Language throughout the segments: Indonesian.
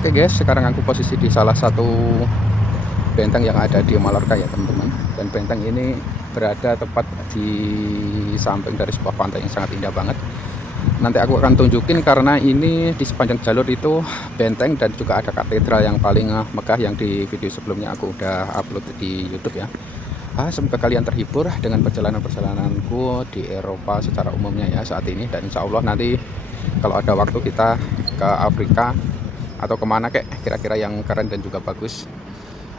Oke guys, sekarang aku posisi di salah satu benteng yang ada di Mallorca ya teman-teman. Dan benteng ini berada tepat di samping dari sebuah pantai yang sangat indah banget. Nanti aku akan tunjukin karena ini di sepanjang jalur itu benteng dan juga ada katedral yang paling megah yang di video sebelumnya aku udah upload di YouTube ya. Semoga kalian terhibur dengan perjalanan-perjalananku di Eropa secara umumnya ya saat ini, dan insya Allah nanti kalau ada waktu kita ke Afrika atau kemana kek kira-kira yang keren dan juga bagus.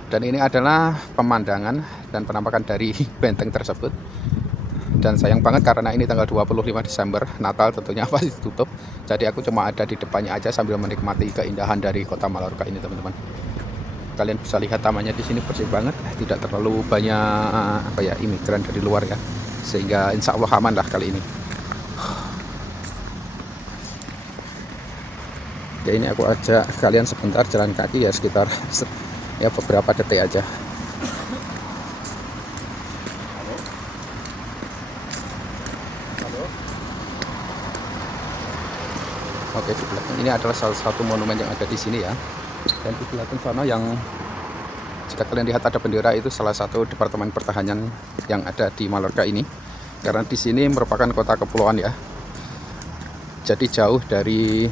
Dan ini adalah pemandangan dan penampakan dari benteng tersebut. Dan sayang banget karena ini tanggal 25 Desember, Natal tentunya pasti ditutup. Jadi aku cuma ada di depannya aja sambil menikmati keindahan dari kota Mallorca ini teman-teman. Kalian bisa lihat tamannya di sini bersih banget, tidak terlalu banyak imigran dari luar ya. Sehingga insya Allah aman lah kali ini. Ya ini aku ajak kalian sebentar jalan kaki ya, sekitar beberapa detik aja. Oke, di belakang ini adalah salah satu monumen yang ada di sini ya. Dan di belakang sana yang jika kalian lihat ada bendera, itu salah satu departemen pertahanan yang ada di Mallorca ini. Karena di sini merupakan kota kepulauan ya. Jadi jauh dari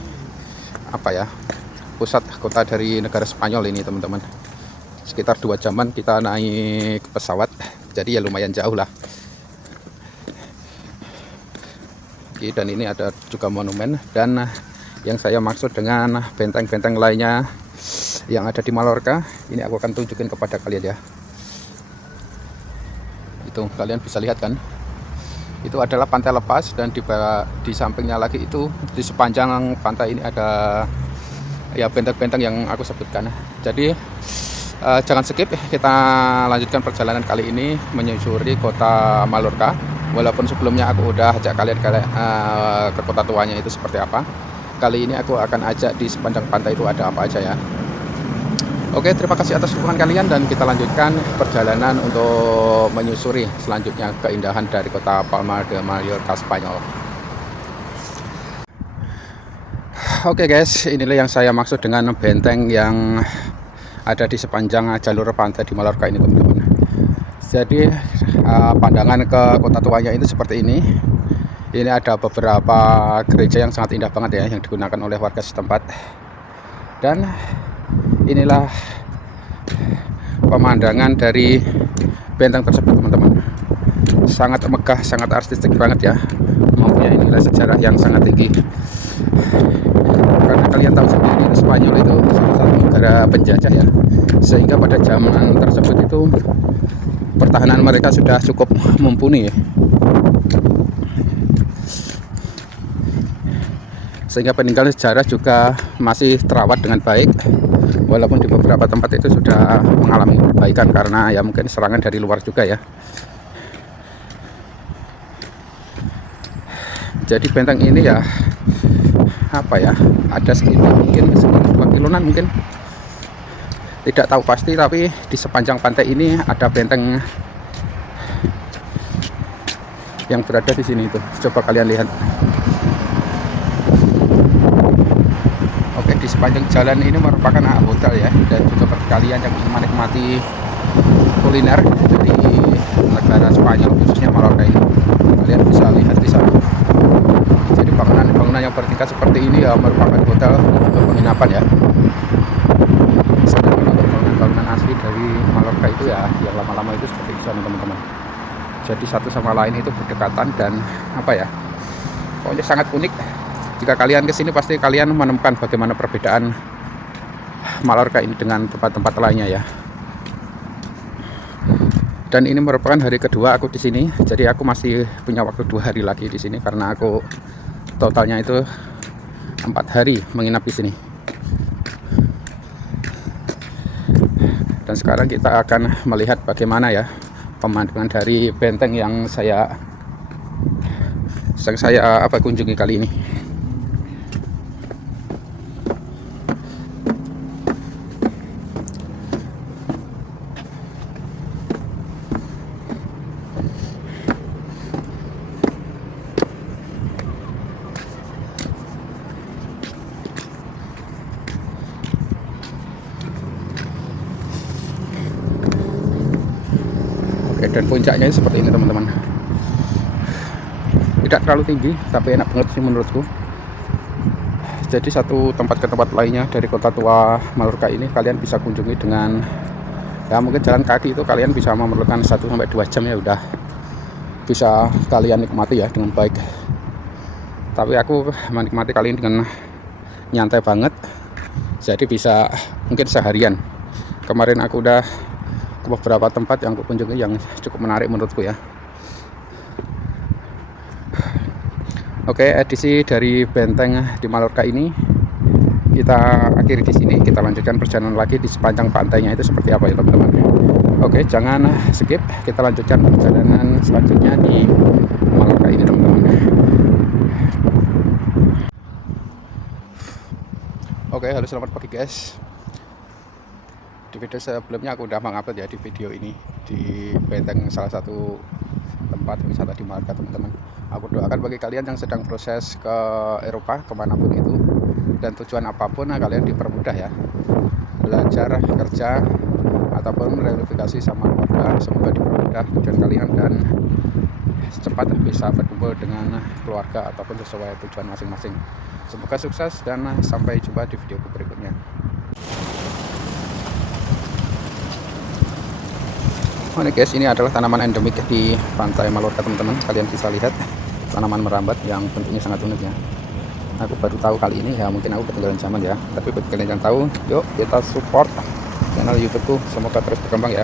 pusat kota dari negara Spanyol ini teman-teman. Sekitar 2 jaman kita naik pesawat, jadi ya lumayan jauh lah. Oke, dan ini ada juga monumen, dan yang saya maksud dengan benteng-benteng lainnya yang ada di Mallorca ini aku akan tunjukin kepada kalian ya. Itu kalian bisa lihat kan, itu adalah pantai lepas, dan di sampingnya lagi itu di sepanjang pantai ini ada ya benteng-benteng yang aku sebutkan. Jadi jangan skip, kita lanjutkan perjalanan kali ini menyusuri kota Mallorca. Walaupun sebelumnya aku udah ajak kalian ke kota tuanya itu seperti apa, kali ini aku akan ajak di sepanjang pantai itu ada apa aja ya. Oke, terima kasih atas dukungan kalian, dan kita lanjutkan perjalanan untuk menyusuri selanjutnya keindahan dari kota Palma de Mallorca, Spanyol. Oke guys, inilah yang saya maksud dengan benteng yang ada di sepanjang jalur pantai di Mallorca ini teman-teman. Jadi pandangan ke kota tuanya itu seperti ini. Ini ada beberapa gereja yang sangat indah banget ya, yang digunakan oleh warga setempat. Dan inilah pemandangan dari benteng tersebut teman-teman. Sangat megah, sangat artistik banget ya. Mempunyai nilai sejarah yang sangat tinggi. Karena kalian tahu sendiri Spanyol itu salah satu negara penjajah ya. Sehingga pada zaman tersebut itu pertahanan mereka sudah cukup mumpuni ya. Sehingga peninggalan sejarah juga masih terawat dengan baik, walaupun di beberapa tempat itu sudah mengalami perbaikan karena ya mungkin serangan dari luar juga ya. Jadi benteng ini ya ada sekitar mungkin 2 kiloan mungkin, tidak tahu pasti, tapi di sepanjang pantai ini ada benteng yang berada di sini itu. Coba kalian lihat. Oke, di sepanjang jalan ini merupakan hotel ya, dan juga bagi kalian yang ingin menikmati kuliner dari negara Spanyol khususnya Mallorca ini, kalian bisa lihat di sana. Jadi bangunan-bangunan yang bertingkat seperti ini ya merupakan hotel untuk penginapan ya. Sedangkan untuk bangunan asli dari Mallorca itu ya yang lama-lama itu seperti itu teman-teman. Jadi satu sama lain itu berdekatan, dan pokoknya sangat unik. Jika kalian kesini pasti kalian menemukan bagaimana perbedaan Mallorca ini dengan tempat-tempat lainnya ya. Dan ini merupakan hari kedua aku di sini, jadi aku masih punya waktu 2 hari lagi di sini karena aku totalnya itu 4 hari menginap di sini. Dan sekarang kita akan melihat bagaimana ya pemandangan dari benteng yang saya kunjungi kali ini. dan puncaknya ini seperti ini teman-teman. Tidak terlalu tinggi tapi enak banget sih menurutku. Jadi satu tempat ke tempat lainnya dari kota tua Mallorca ini kalian bisa kunjungi dengan ya mungkin jalan kaki itu kalian bisa memerlukan 1-2 jam ya udah bisa kalian nikmati ya dengan baik. Tapi aku menikmati kali ini dengan nyantai banget, jadi bisa mungkin seharian. Kemarin aku udah ke beberapa tempat yang aku kunjungi yang cukup menarik menurutku ya. Oke, edisi dari benteng di Mallorca ini kita akhiri di sini. Kita lanjutkan perjalanan lagi di sepanjang pantainya itu seperti apa ya teman-teman. Oke, jangan skip. Kita lanjutkan perjalanan selanjutnya di Mallorca ini teman-teman. Oke, halo selamat pagi guys. Di video sebelumnya aku udah mengupload ya di video ini di benteng salah satu tempat wisata di Mallorca teman-teman. Aku doakan bagi kalian yang sedang proses ke Eropa kemanapun itu dan tujuan apapun kalian dipermudah ya, belajar, kerja ataupun reunifikasi sama keluarga, semoga dipermudah tujuan kalian dan cepat bisa berkumpul dengan keluarga ataupun sesuai tujuan masing-masing. Semoga sukses dan sampai jumpa di video berikutnya. Oh ini guys, ini adalah tanaman endemik di pantai Mallorca teman-teman. Kalian bisa lihat tanaman merambat yang bentuknya sangat unik ya. Aku baru tahu kali ini ya, mungkin aku ketinggalan zaman ya. Tapi bagi kalian yang tahu, yuk kita support channel YouTubeku, semoga terus berkembang ya.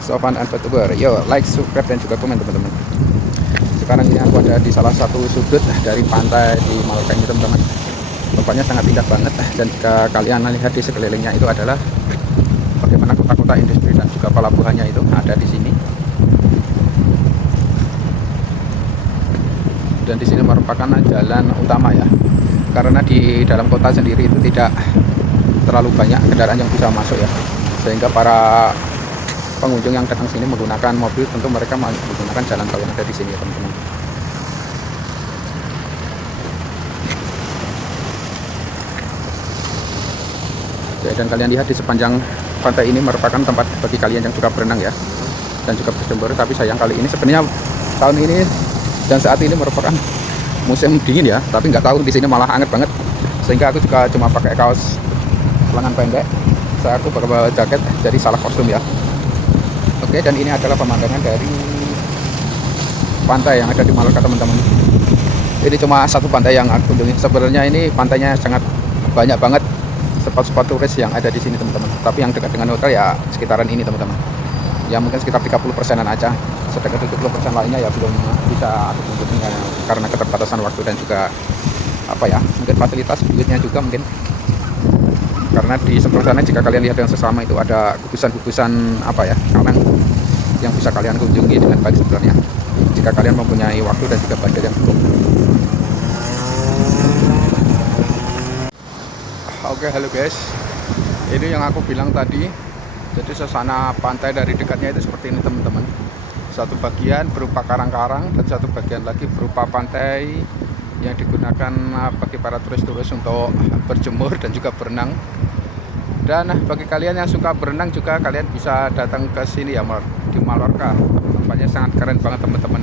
So fun and youtuber, yo like, subscribe dan juga komen teman-teman. Sekarang ini aku ada di salah satu sudut dari pantai di Mallorca ini teman-teman. Tempatnya sangat indah banget dan jika kalian lihat di sekelilingnya itu adalah bagaimana kota-kota industri dan juga pelabuhannya itu ada di sini. Dan di sini merupakan jalan utama ya. Karena di dalam kota sendiri itu tidak terlalu banyak kendaraan yang bisa masuk ya. Sehingga para pengunjung yang datang sini menggunakan mobil, tentu mereka menggunakan jalan tol yang ada di sini ya teman-teman. Dan kalian lihat di sepanjang pantai ini merupakan tempat bagi kalian yang suka berenang ya dan juga berjemur. Tapi sayang kali ini sebenarnya tahun ini dan saat ini merupakan musim dingin ya, tapi nggak tahu di sini malah hangat banget sehingga aku juga cuma pakai kaos lengan pendek. Aku pakai bawa jaket jadi salah kostum ya. Oke, dan ini adalah pemandangan dari pantai yang ada di Mallorca teman-teman. Ini cuma satu pantai yang aku kunjungi. Sebenarnya ini pantainya sangat banyak banget spot-spot turis yang ada di sini teman-teman. Tapi yang dekat dengan hotel ya sekitaran ini teman-teman. Ya mungkin sekitar 30%-an aja. Sedangkan 70% lainnya ya belum bisa aku kunjungi karena keterbatasan waktu dan juga apa ya, mungkin fasilitas duitnya juga mungkin. Karena di seberang sana jika kalian lihat yang sesama itu ada gugusan-gugusan apa ya, karang yang bisa kalian kunjungi dengan baik sebenarnya jika kalian mempunyai waktu dan juga budget yang cukup. Oke, halo guys, ini yang aku bilang tadi. Jadi suasana pantai dari dekatnya itu seperti ini teman-teman. Satu bagian berupa karang-karang dan satu bagian lagi berupa pantai yang digunakan bagi para turis-turis untuk berjemur dan juga berenang. Dan bagi kalian yang suka berenang juga kalian bisa datang ke sini ya di Mallorca. Tempatnya sangat keren banget teman-teman.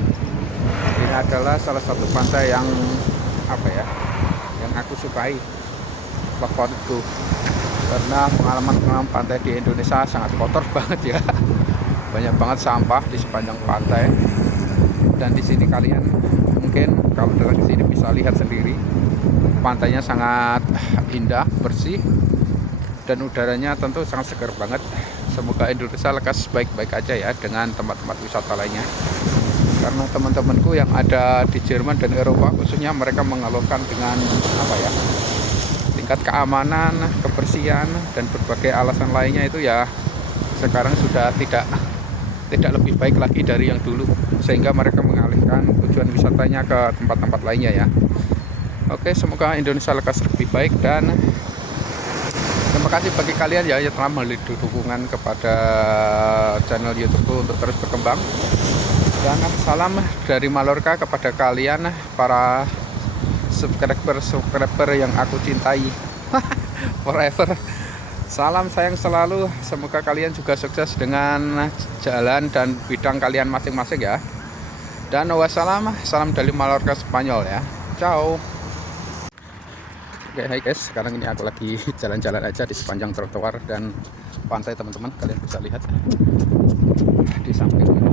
Ini adalah salah satu pantai yang apa ya, yang aku sukai, favoritku. Karena pengalaman pantai di Indonesia sangat kotor banget ya. Banyak banget sampah di sepanjang pantai. Dan di sini kalian mungkin kalau datang ke sini bisa lihat sendiri. Pantainya sangat indah, bersih dan udaranya tentu sangat segar banget. Semoga Indonesia lekas baik-baik aja ya dengan tempat-tempat wisata lainnya. Karena teman-temanku yang ada di Jerman dan Eropa khususnya mereka mengeluhkan dengan apa ya, tingkat keamanan, kebersihan dan berbagai alasan lainnya itu ya sekarang sudah tidak lebih baik lagi dari yang dulu, sehingga mereka mengalihkan tujuan wisatanya ke tempat-tempat lainnya ya. Oke, semoga Indonesia lekas lebih baik dan terima kasih bagi kalian ya yang telah memberi dukungan kepada channel YouTube untuk terus berkembang. Dan salam dari Mallorca kepada kalian para subscriber yang aku cintai forever. Salam sayang selalu, semoga kalian juga sukses dengan jalan dan bidang kalian masing-masing ya. Dan wassalam, salam dari Mallorca Spanyol ya. Ciao. Oke, hai guys, sekarang ini aku lagi jalan-jalan aja di sepanjang trotoar dan pantai teman-teman. Kalian bisa lihat di samping semua.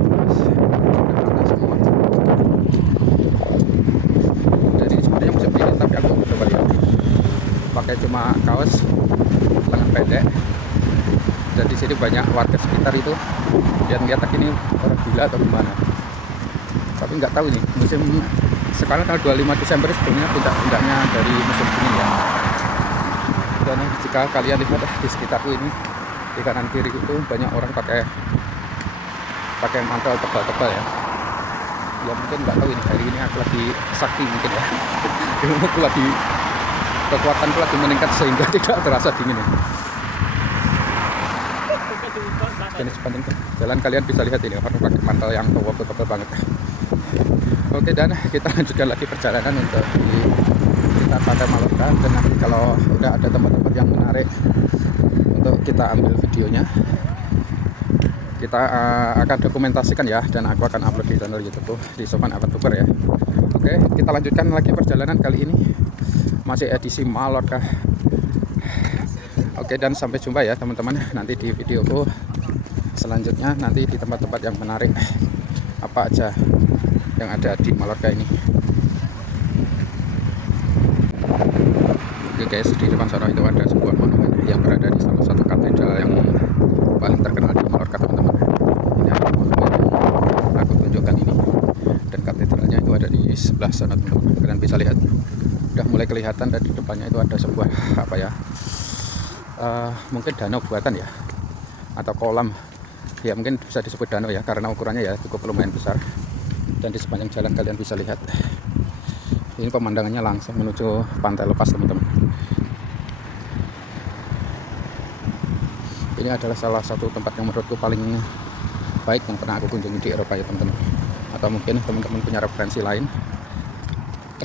Dan ini sebenarnya musim dingin, tapi aku coba lihat pakai cuma kaos lengan pendek. Dan di sini banyak warga sekitar itu yang lihat ini orang gila atau gimana. Tapi nggak tahu ini musim sekarang tanggal 25 Desember sebenarnya puncak-puncaknya dari musim dingin ya. Dan jika kalian lihat di sekitarku ini di kanan kiri itu banyak orang pakai mantel tebal-tebal ya. Ya mungkin nggak tahu ini hari ini aku lagi sakti mungkin ya. Ilmuku lagi, kekuatanku lagi meningkat sehingga tidak terasa dingin ya. Dan sepanjang jalan kalian bisa lihat ini orang pakai mantel yang tebal banget. Oke, dan kita lanjutkan lagi perjalanan untuk di sekitar pantai Mallorca. Dan nanti kalau udah ada tempat-tempat yang menarik untuk kita ambil videonya, kita akan dokumentasikan ya, dan aku akan upload di channel YouTube di Sofan Adventure ya. Oke, kita lanjutkan lagi perjalanan kali ini masih edisi Mallorca. Oke, dan sampai jumpa ya teman-teman nanti di videoku selanjutnya, nanti di tempat-tempat yang menarik apa aja yang ada di Mallorca ini. Oke guys, di depan sana itu ada sebuah monumen yang berada di salah satu katedral yang paling terkenal di Mallorca teman-teman. Ini ada monumen yang aku tunjukkan ini, dan katedralnya itu ada di sebelah sana teman-teman. Kalian bisa lihat udah mulai kelihatan, dan di depannya itu ada sebuah apa ya, mungkin danau buatan ya, atau kolam ya, mungkin bisa disebut danau ya karena ukurannya ya cukup lumayan besar. Dan di sepanjang jalan kalian bisa lihat ini pemandangannya langsung menuju pantai lepas teman-teman. Ini adalah salah satu tempat yang menurutku paling baik yang pernah aku kunjungi di Eropa ya teman-teman. Atau mungkin teman-teman punya referensi lain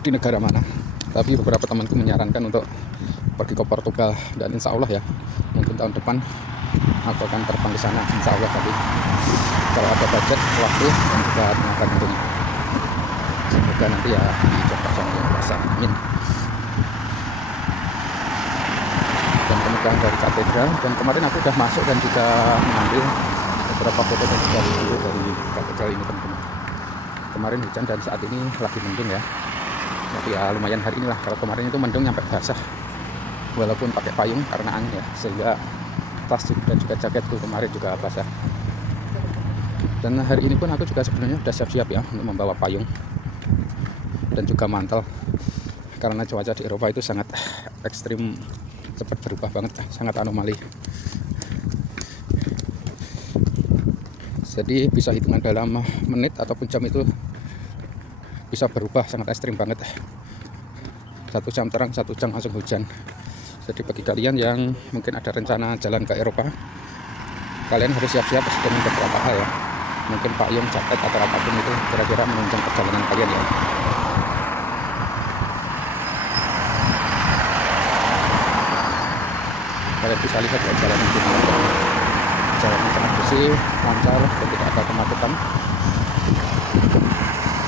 di negara mana, tapi beberapa temanku menyarankan untuk pergi ke Portugal, dan insya Allah ya mungkin tahun depan aku akan terbang ke sana insya Allah, tapi kalau ada budget, waktu, dan juga tenaga tentunya. Semoga nanti ya dicoba sama yang kuasa, amin. Dan kemudian dari katedral, dan kemarin aku udah masuk dan juga mengambil beberapa foto dan juga video dari katedral ini teman-teman. Kemarin hujan dan saat ini lagi mendung ya, jadi ya lumayan hari inilah. Kalau kemarin itu mendung sampai basah walaupun pakai payung karena angin ya, sehingga tas dan juga jaketku kemarin juga basah. Dan hari ini pun aku juga sebenarnya udah siap-siap ya untuk membawa payung dan juga mantel, karena cuaca di Eropa itu sangat ekstrim, cepat berubah banget, sangat anomali. Jadi bisa hitungan dalam menit ataupun jam itu bisa berubah, sangat ekstrim banget. 1 jam terang, 1 jam langsung hujan. Jadi bagi kalian yang mungkin ada rencana jalan ke Eropa, kalian harus siap-siap dengan beberapa hal ya. Mungkin payung, jaket, atau apapun itu kira-kira menunjang perjalanan kalian ya. Kalian bisa lihat ya jalanan di Mallorca. Jalannya sangat bersih, lancar, dan tidak ada kemacetan.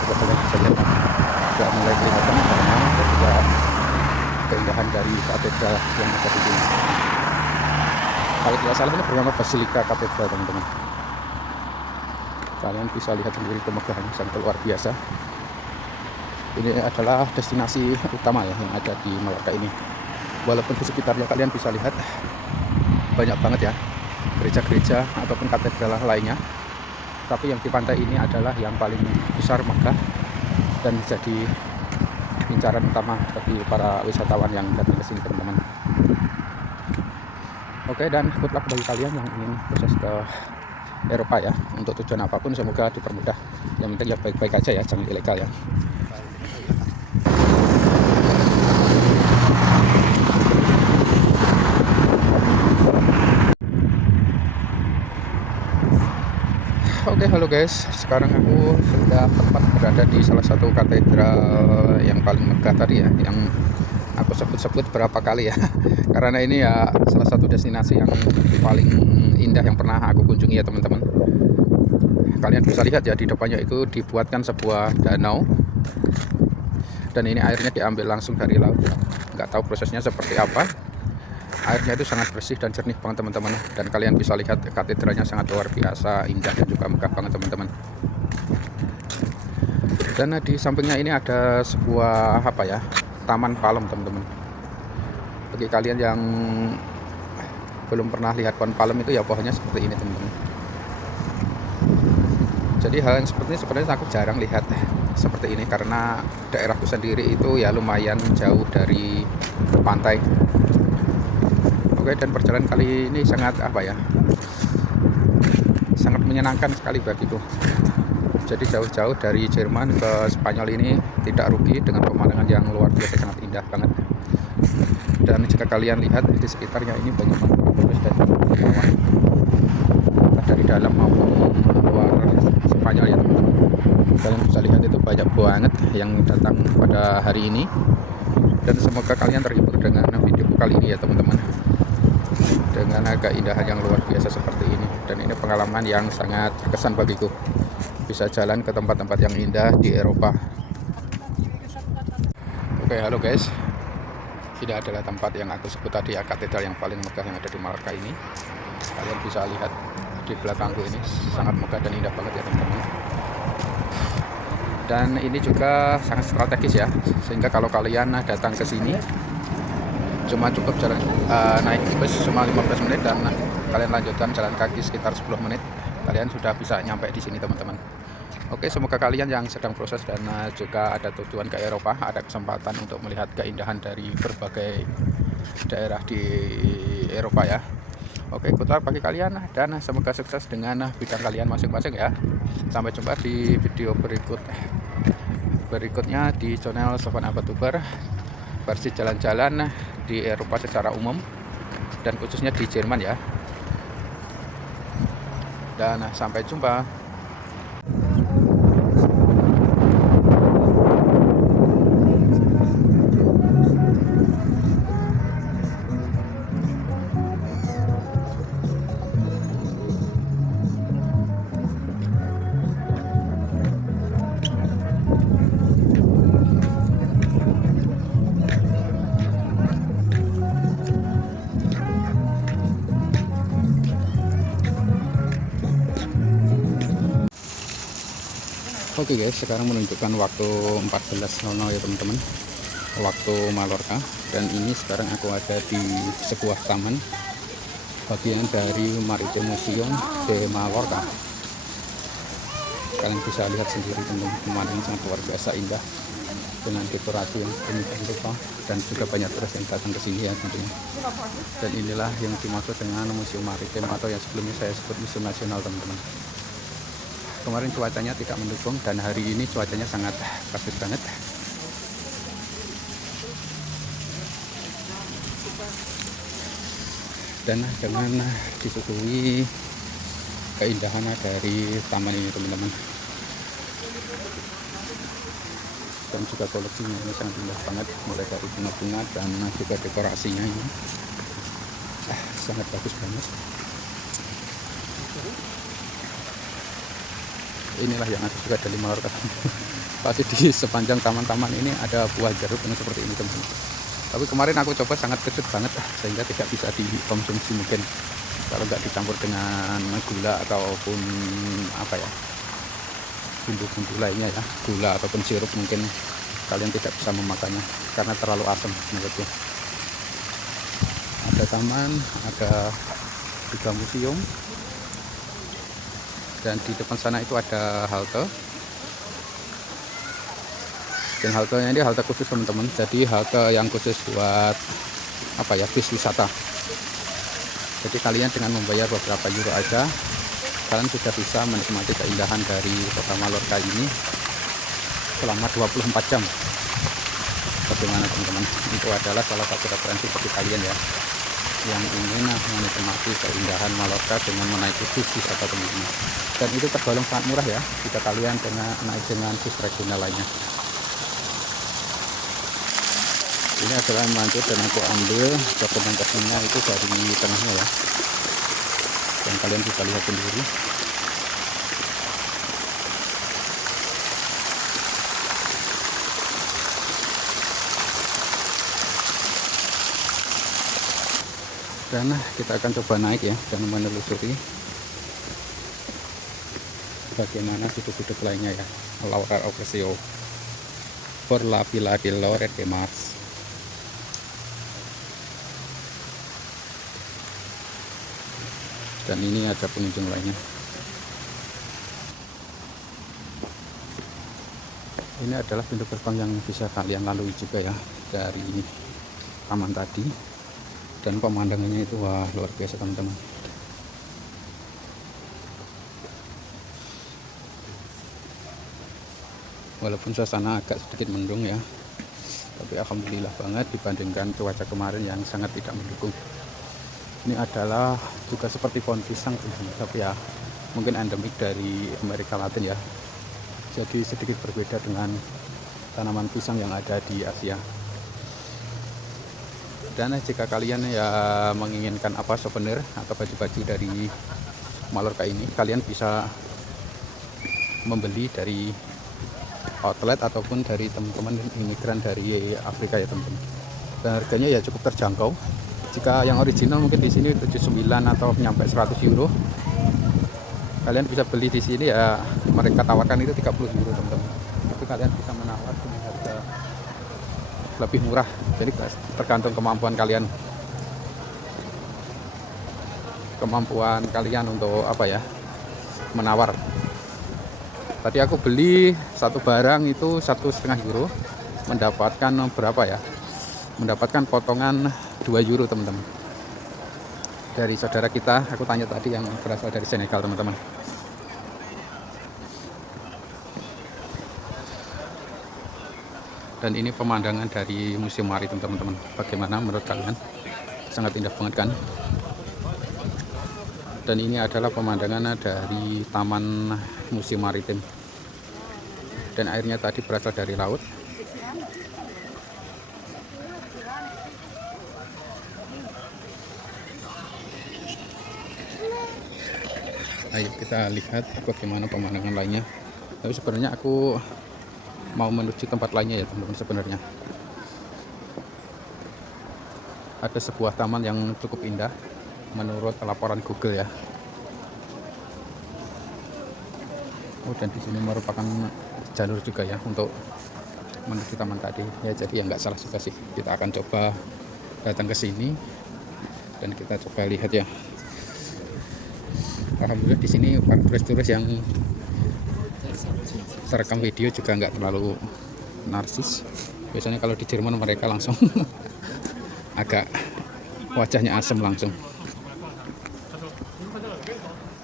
Coba kalian bisa lihat, sudah mulai kelihatan karena dan juga keindahan dari katedral yang ada di sini. Kalau tidak salah ini bernama Basilika Katedral teman-teman. Kalian bisa lihat sendiri kemegahannya sangat luar biasa. Ini adalah destinasi utama ya yang ada di Mallorca ini. Walaupun di sekitarnya kalian bisa lihat banyak banget ya gereja-gereja ataupun katedral lainnya, tapi yang di pantai ini adalah yang paling besar, megah, dan jadi incaran utama bagi para wisatawan yang datang ke sini teman-teman. Oke, dan good luck bagi kalian yang ingin proses ke Eropa ya, untuk tujuan apapun semoga dipermudah. Yang penting ya baik-baik aja ya, jangan ilegal ya. Oke, halo guys, sekarang aku sudah tepat berada di salah satu katedral yang paling megah tadi ya, yang aku sebut-sebut berapa kali ya karena ini ya salah satu destinasi yang paling indah yang pernah aku kunjungi ya teman-teman. Kalian bisa lihat ya, di depannya itu dibuatkan sebuah danau, dan ini airnya diambil langsung dari laut. Nggak tahu prosesnya seperti apa. Airnya itu sangat bersih dan jernih banget teman-teman, dan kalian bisa lihat katedralnya sangat luar biasa indah dan juga megah banget teman-teman. Dan di sampingnya ini ada sebuah apa ya, taman palem teman-teman. Bagi kalian yang belum pernah lihat pohon palem itu ya, pohonnya seperti ini teman-teman. Jadi hal yang seperti ini sebenarnya aku jarang lihat seperti ini, karena daerahku sendiri itu ya lumayan jauh dari pantai. Oke, dan perjalanan kali ini sangat apa ya, sangat menyenangkan sekali bagiku. Jadi jauh-jauh dari Jerman ke Spanyol ini tidak rugi dengan pemandangan yang luar biasa, sangat indah banget. Dan jika kalian lihat di sekitarnya ini banyak banget turis dan wisatawan, dari dalam maupun luar Spanyol ya teman-teman. Kalian bisa lihat itu banyak banget yang datang pada hari ini, dan semoga kalian terhibur dengan video kali ini ya teman-teman, dengan keindahan yang luar biasa seperti ini. Dan ini pengalaman yang sangat berkesan bagiku, bisa jalan ke tempat-tempat yang indah di Eropa. Oke, halo guys, ini adalah tempat yang aku sebut tadi ya, katedral yang paling megah yang ada di Mallorca ini. Kalian bisa lihat di belakangku ini sangat megah dan indah banget ya teman-teman. Dan ini juga sangat strategis ya, sehingga kalau kalian datang ke sini cuma cukup jalan naik bus cuma 15 menit, dan kalian lanjutkan jalan kaki sekitar 10 menit, kalian sudah bisa nyampe di sini teman-teman. Oke, semoga kalian yang sedang proses dan juga ada tujuan ke Eropa ada kesempatan untuk melihat keindahan dari berbagai daerah di Eropa ya. Oke, good luck bagi kalian, dan semoga sukses dengan bidang kalian masing-masing ya. Sampai jumpa di video berikutnya di channel Sofwan Abatuber, versi jalan-jalan di Eropa secara umum dan khususnya di Jerman ya. Dan sampai jumpa. Oke guys, sekarang menunjukkan waktu 14.00 ya teman-teman, waktu Mallorca. Dan ini sekarang aku ada di sebuah taman bagian dari Maritime Museum de Mallorca. Kalian bisa lihat sendiri teman-teman, pemandangan sangat luar biasa indah dengan dekorasi yang sedemikian rupa, dan juga banyak turis yang datang ke sini ya tentunya. Dan inilah yang dimaksud dengan Museum Maritime, atau yang sebelumnya saya sebut Museum Nasional teman-teman. Kemarin cuacanya tidak mendukung, dan hari ini cuacanya sangat bagus banget. Dan dengan disuguhi keindahan dari taman ini teman-teman, dan juga koleksinya ini sangat indah banget, mulai dari bunga-bunga dan juga dekorasinya ini sangat bagus banget. Inilah yang aku suka dari Mallorca. Pasti di sepanjang taman-taman ini ada buah jeruk yang seperti ini teman-teman. Tapi kemarin aku coba sangat kecut banget, sehingga tidak bisa dikonsumsi mungkin kalau nggak dicampur dengan gula ataupun apa ya, bumbu-bumbu lainnya ya, gula ataupun sirup, mungkin kalian tidak bisa memakannya karena terlalu asam menurutku. Ada taman, ada juga museum, dan di depan sana itu ada halte. Dan haltenya ini halte khusus teman-teman, jadi halte yang khusus buat apa ya, bis wisata. Jadi kalian dengan membayar beberapa euro aja, kalian sudah bisa menikmati keindahan dari kota Mallorca ini selama 24 jam. Bagaimana teman-teman? Itu adalah salah satu referensi bagi kalian ya, yang ingin menikmati keindahan Mallorca dengan menaiki bis wisata teman-teman. Dan itu tergolong sangat murah ya jika kalian naik dengan bis regional lainnya. Ini adalah mancur dan aku ambil dokumentasinya itu dari tengahnya ya, dan kalian bisa lihat sendiri. Dan kita akan coba naik ya dan menelusuri bagaimana sudut-sudut lainnya ya. Laura Ocasio por la Villa de Lloret de Mar. Dan ini ada pengunjung lainnya. Ini adalah pintu gerbang yang bisa kalian lalui juga ya dari taman tadi, dan pemandangannya itu wah luar biasa teman-teman. Walaupun suasana agak sedikit mendung ya, tapi alhamdulillah banget dibandingkan cuaca kemarin yang sangat tidak mendukung. Ini adalah juga seperti pohon pisang tapi ya mungkin endemik dari Amerika Latin ya, jadi sedikit berbeda dengan tanaman pisang yang ada di Asia. Dan jika kalian ya menginginkan apa souvenir atau baju-baju dari Mallorca ini, kalian bisa membeli dari outlet ataupun dari teman-teman imigran dari Afrika ya teman-teman. Dan harganya ya cukup terjangkau. Jika yang original mungkin di sini 79 atau nyampe 100 euro. Kalian bisa beli di sini ya, mereka tawarkan itu 30 euro teman-teman. Tapi kalian bisa menawar dengan harga lebih murah. Jadi tergantung kemampuan kalian. Kemampuan kalian untuk apa ya? Menawar. Tadi aku beli satu barang itu 1,5 euro, mendapatkan berapa ya? Mendapatkan potongan 2 euro teman-teman. Dari saudara kita, aku tanya tadi yang berasal dari Senegal teman-teman. Dan ini pemandangan dari Museum Maritim teman-teman. Bagaimana menurut kalian? Sangat indah banget kan? Dan ini adalah pemandangan dari Taman Museum Maritim. Dan airnya tadi berasal dari laut. Ayo kita lihat bagaimana pemandangan lainnya. Tapi sebenarnya aku mau menuju tempat lainnya ya teman-teman. Sebenarnya ada sebuah taman yang cukup indah menurut laporan Google ya. Oh, dan di sini merupakan jalur juga ya untuk menuju taman tadi ya, jadi ya nggak salah juga sih. Kita akan coba datang ke sini dan kita coba lihat ya. Alhamdulillah di sini para turis-turis yang terekam video juga nggak terlalu narsis. Biasanya kalau di Jerman mereka langsung agak wajahnya asem langsung.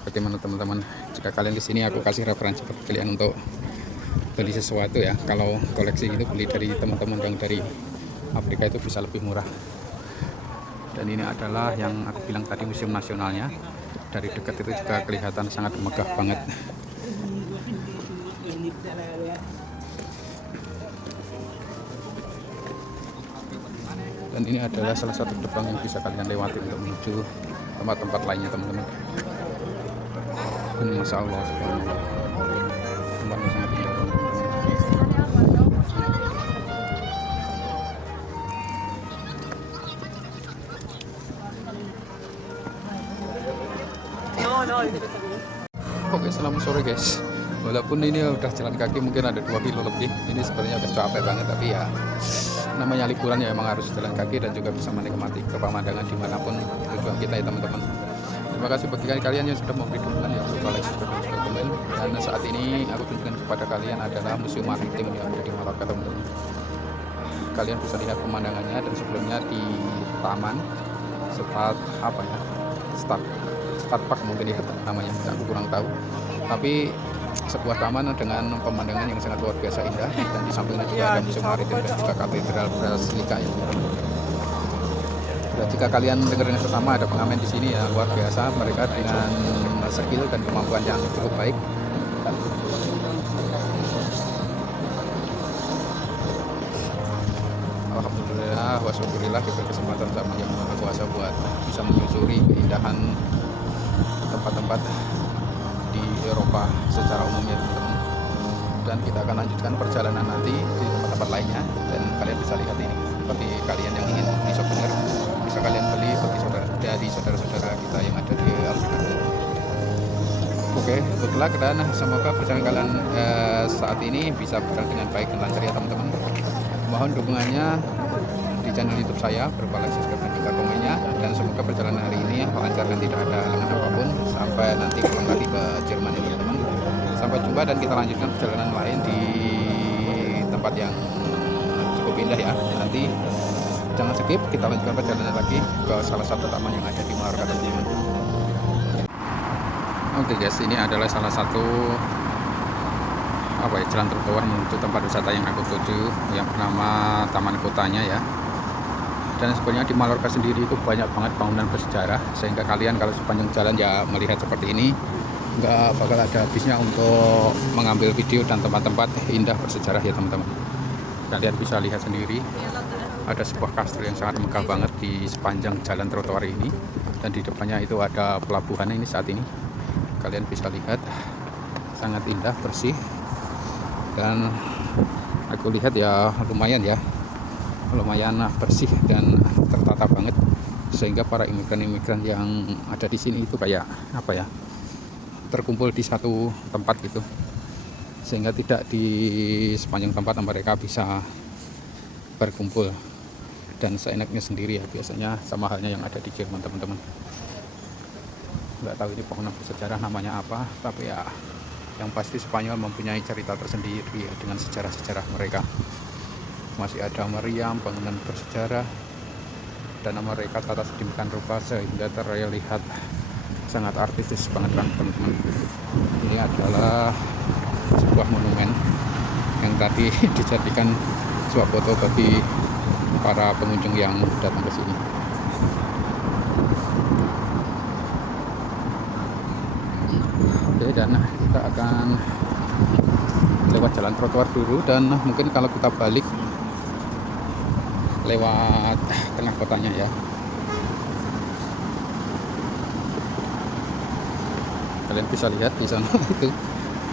Bagaimana teman-teman, jika kalian kesini aku kasih referensi buat kalian untuk beli sesuatu ya. Kalau koleksi itu beli dari teman-teman yang dari Afrika itu bisa lebih murah. Dan ini adalah yang aku bilang tadi, museum nasionalnya. Dari dekat itu juga kelihatan sangat megah banget. Dan ini adalah salah satu gerbang yang bisa kalian lewati untuk menuju tempat-tempat lainnya teman-teman. Dan Masya Allah subhanallah, tempatnya sangat indah banget. Oke, selamat sore guys. Walaupun ini udah jalan kaki mungkin ada 2 kilo lebih, ini sebenarnya udah capek banget, tapi ya namanya liburan ya emang harus jalan kaki dan juga bisa menikmati pemandangan dimanapun tujuan kita ya teman-teman. Terima kasih bagi kalian yang sudah memberi dukungan ya, suka like, subscribe, dan komen. Dan saat ini aku tunjukkan kepada kalian adalah Museum Maritim yang ada di Mallorca teman-teman. Kalian bisa lihat pemandangannya, dan sebelumnya di taman Start Park mungkin ya namanya, aku kurang tahu. Tapi sebuah taman dengan pemandangan yang sangat luar biasa indah, dan di sampingnya juga ada Museum Maritim dan juga Katedral Basilika ya. Dan jika kalian dengerin sesama, ada pengamen di sini ya, luar biasa mereka dengan skill dan kemampuan yang cukup baik. Alhamdulillah. Alhamdulillah wasyukurillah diberi kesempatan sama Yang Maha Kuasa buat bisa menyusuri keindahan tempat-tempat di Eropa secara umumnya teman-teman. Dan kita akan lanjutkan perjalanan nanti di tempat-tempat lainnya, dan kalian bisa lihat ini. Bagi kalian yang ingin beli souvenir, bisa kalian beli bagi dari saudara-saudara kita yang ada di Afrika. Oke, good luck dan semoga perjalanan kalian saat ini bisa berjalan dengan baik dan lancar ya teman-teman. Mohon dukungannya di channel YouTube saya, berupa like, subscribe, dan juga komennya. Dan semoga perjalanan hari ini lancar dan tidak ada halangan apapun sampai nanti pulang lagi ke Jerman ya teman-teman. Sampai jumpa dan kita lanjutkan perjalanan lain di tempat yang cukup indah ya. Nanti jangan skip, kita lanjutkan perjalanan lagi ke salah satu taman yang ada di Mallorca teman-teman. Oke guys, ini adalah salah satu jalan trotoar menuju tempat wisata yang aku tuju, yang bernama Taman Kotanya ya. Dan sebenarnya di Mallorca sendiri itu banyak banget bangunan bersejarah, sehingga kalian kalau sepanjang jalan ya melihat seperti ini nggak bakal ada habisnya untuk mengambil video dan tempat-tempat indah bersejarah ya teman-teman. Kalian bisa lihat sendiri ada sebuah kastil yang sangat megah banget di sepanjang jalan trotoar ini, dan di depannya itu ada pelabuhan ini saat ini. Kalian bisa lihat sangat indah, bersih, dan aku lihat ya lumayan bersih dan tertata banget, sehingga para imigran-imigran yang ada di sini itu kayak terkumpul di satu tempat gitu, sehingga tidak di sepanjang tempat mereka bisa berkumpul dan seenaknya sendiri ya. Biasanya sama halnya yang ada di Jerman teman-teman. Nggak tahu ini bangunan bersejarah namanya apa, tapi ya yang pasti Spanyol mempunyai cerita tersendiri ya, dengan sejarah-sejarah mereka. Masih ada meriam, bangunan bersejarah, dan mereka tata sedemikian rupa sehingga terlihat sangat artistis banget kan teman-teman. Ini adalah sebuah monumen yang tadi dijadikan sebuah foto bagi para pengunjung yang datang ke sini. Oke, dan kita akan lewat jalan trotoar dulu, dan mungkin kalau kita balik lewat tengah kotanya ya. Kalian bisa lihat di sana itu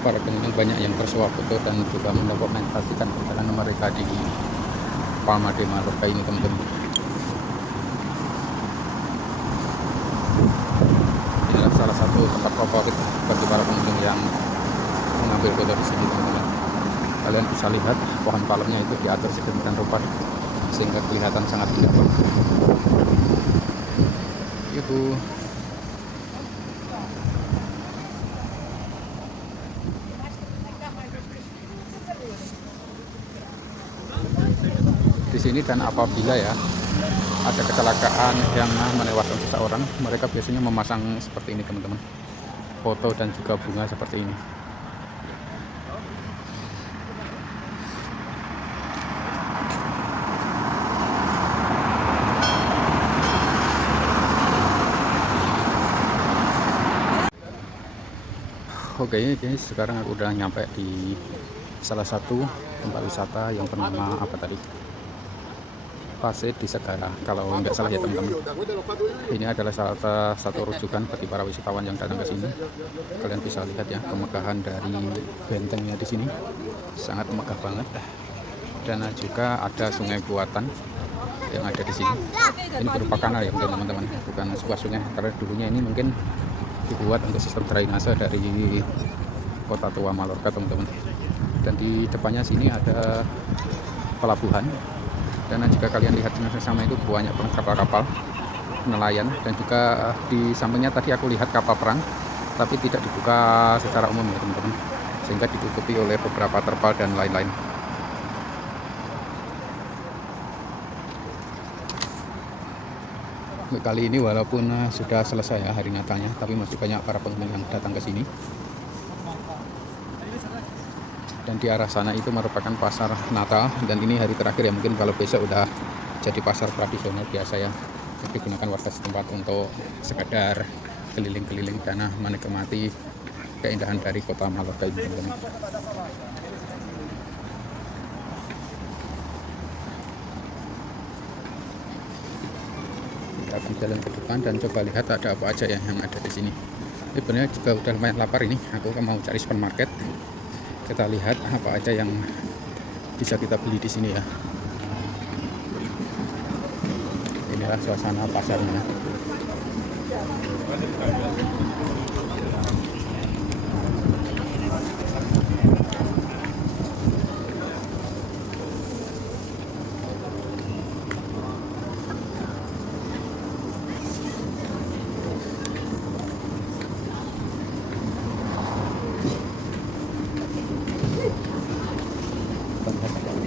para pengunjung banyak yang bersuah foto dan juga mendokumentasikan perjalanan mereka di Palma de Mallorca ini teman-teman. Inilah salah satu tempat favorit bagi para pengunjung yang mengambil foto di sini teman-teman. Kalian bisa lihat pohon palmnya itu diatur sedemikian rupa sehingga kelihatan sangat indah banget. Itu di sini. Dan apabila ya ada kecelakaan yang menewaskan seseorang, mereka biasanya memasang seperti ini teman-teman, foto dan juga bunga seperti ini. Oke guys, sekarang aku udah nyampe di salah satu tempat wisata yang bernama Paseo di Segara, kalau nggak salah ya teman-teman. Ini adalah salah satu rujukan bagi para wisatawan yang datang ke sini. Kalian bisa lihat ya kemegahan dari bentengnya di sini, sangat megah banget. Dan juga ada sungai buatan yang ada di sini. Ini berupa kanal ya mungkin teman-teman, bukan sebuah sungai, karena dulunya ini mungkin dibuat untuk sistem drainase dari kota tua Mallorca teman-teman. Dan di depannya sini ada pelabuhan. Dan jika kalian lihat sama itu banyak banget kapal-kapal nelayan, dan juga di sampingnya tadi aku lihat kapal perang, tapi tidak dibuka secara umum ya teman-teman, sehingga ditutupi oleh beberapa terpal dan lain-lain. Kali ini walaupun sudah selesai ya hari Natalnya, tapi masih banyak para pengunjung yang datang ke sini. Dan di arah sana itu merupakan pasar Natal, dan ini hari terakhir ya, mungkin kalau besok udah jadi pasar tradisional biasa ya, digunakan warga setempat untuk sekedar keliling-keliling dan menikmati keindahan dari kota Mallorca ini. kita akan jalan ke depan dan coba lihat ada apa aja ya yang ada di sini. Ini sebenarnya juga udah lumayan lapar ini. Aku mau cari supermarket. Kita lihat apa aja yang bisa kita beli di sini ya. Inilah suasana pasarnya.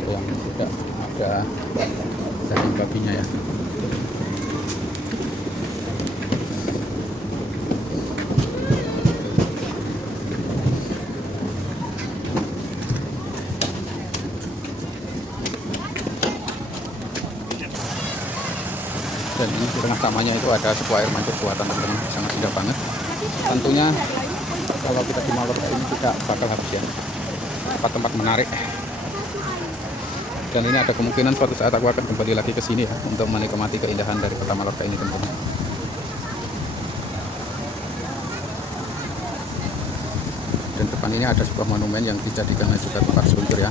Yang tidak ada daging babinya ya. Dan ini di tengah tamannya itu ada sebuah air mancur buatan teman-teman, sangat indah banget. Tentunya kalau kita di Mallorca ini kita bakal harus ya tempat-tempat menarik. Dan ini ada kemungkinan suatu saat aku akan kembali lagi ke sini ya untuk menikmati keindahan dari kota Mallorca ini teman-teman. Dan depan ini ada sebuah monumen yang dijadikan juga tempat seluncur ya.